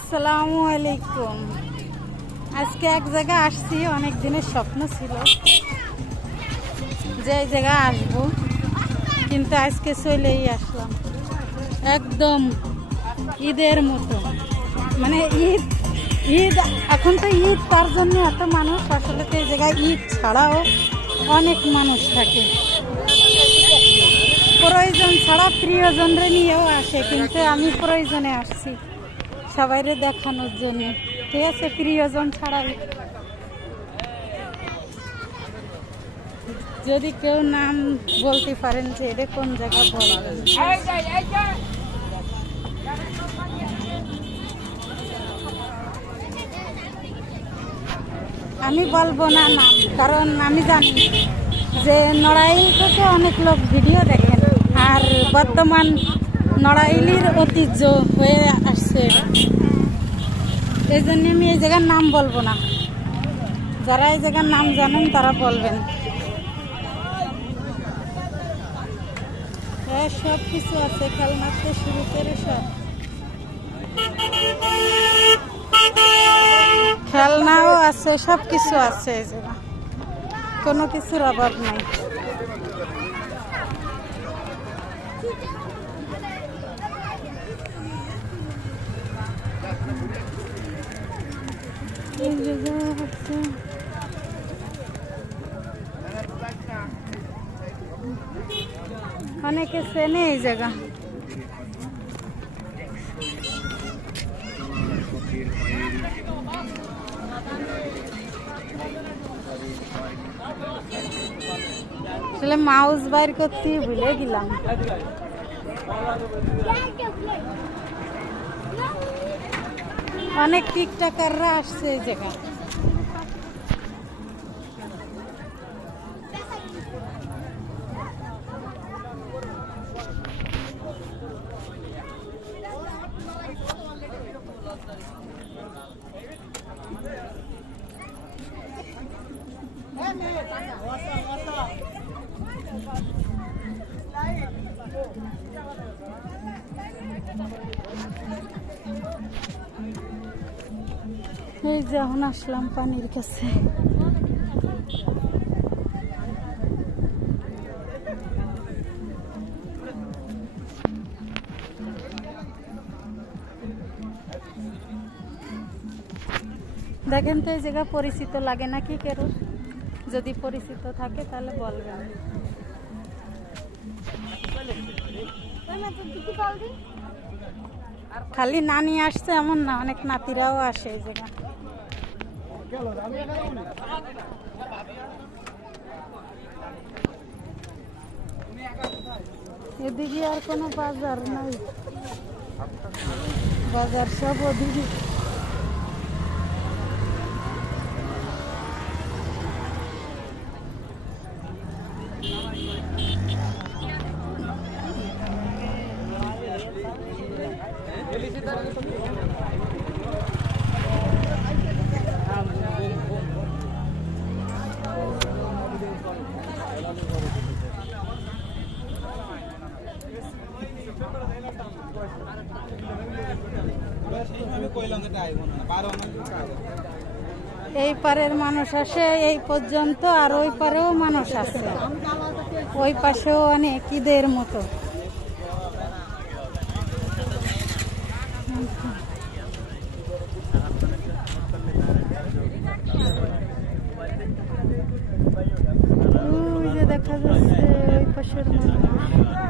আসসালামু আলাইকুম। আজকে এক জায়গায় আসছি, অনেক দিনের স্বপ্ন ছিল যে এই জায়গায় আসবো, কিন্তু আজকে চলেই আসলাম। একদম ঈদের মতো, মানে ঈদ ঈদ এখন তো ঈদ, তার জন্য এত মানুষ। আসলে তো এই জায়গায় ঈদ ছাড়াও অনেক মানুষ থাকে, প্রয়োজন ছাড়া প্রিয়জনরে নিয়েও আসে, কিন্তু আমি প্রয়োজনে আসছি সবাইরে দেখানোর জন্য। ঠিক আছে, প্রিয়জন ছাড়া যদি কেউ নাম বলতে পারেন যে এটা কোন জায়গা বলবেন। আমি বলবো না নাম, কারণ আমি জানি যে নড়াইল থেকে অনেক লোক ভিডিও দেখেন, আর বর্তমান নড়াইলের ঐতিহ্য হয়ে আসছে। এই জন্য আমি এই জায়গার নাম বলবো না। যারা এই জায়গার নাম জানেন তারা বলবেন। হ্যাঁ, সব কিছু আছে, খেলনা থেকে শুরু করে সব, খেলনাও আছে, সব কিছু আছে। এই জায়গা কোনো কিছুর অভাব নাই। অনেকে চেনে এই জায়গা। আসলে মাউস বাইর করতে ভুলে গেলাম। অনেক টিকটকাররা আসছে এই জায়গা। এই যে এখন আসলাম পানির কাছে। দেখেন তো এই জায়গা পরিচিত লাগে নাকি কেউ? যদি পরিচিত থাকে তাহলে বলবেন। খালি নানি আসছে এমন না, অনেক নাতিরাও আসে এই জায়গা। এদিকে আর কোনো বাজার নাই, বাজার সব ওদিকে। এই পারের মানুষ আসে এই পর্যন্ত, আর ওই পারেও মানুষ আছে, ওই পাশেও অনেক ঈদের মতো। ওই যে দেখা যাচ্ছে ওই পাশের মানুষ।